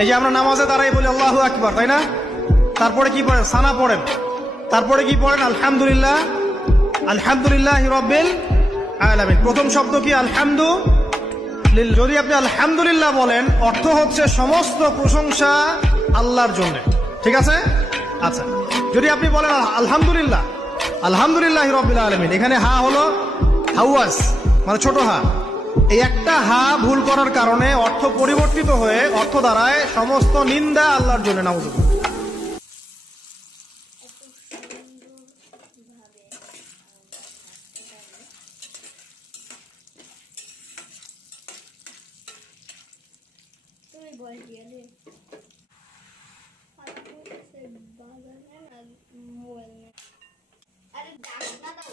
এই যে আমরা নামাজে দাঁড়াই বলি আল্লাহু আকবার, তাই না? তারপরে কি পড়েন? সানা পড়েন। তারপরে কি পড়েন? আলহামদুলিল্লাহ, আলহামদুলিল্লাহি রাব্বিল আলামিন। প্রথম শব্দ কি? আলহামদু। যদি আপনি আলহামদুলিল্লাহ বলেন, অর্থ হচ্ছে সমস্ত প্রশংসা আল্লাহর জন্য, ঠিক আছে? আচ্ছা, যদি আপনি বলেন আলহামদুলিল্লাহ, আলহামদুলিল্লাহি রাব্বিল আলামিন, এখানে হা হলো হাওয়াস, মানে ছোট হা। এই একটা হা ভুল করার কারণে অর্থ পরিবর্তিত হয়ে অর্থ দাঁড়ায় সমস্ত নিন্দা আল্লাহর জন্য। নাউযুবিল্লাহ। তুমি বল দিয়ে দে মোবাইল নে আরে ডাক না দাও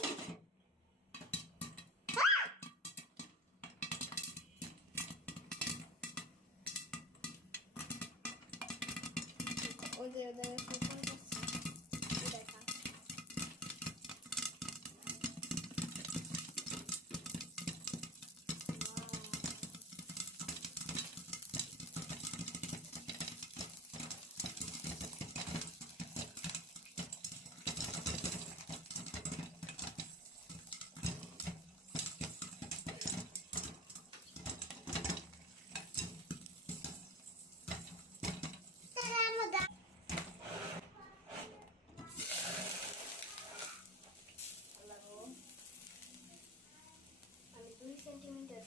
ওদের ফোন করছে দেখা আমি 2 সেন্টিমিটার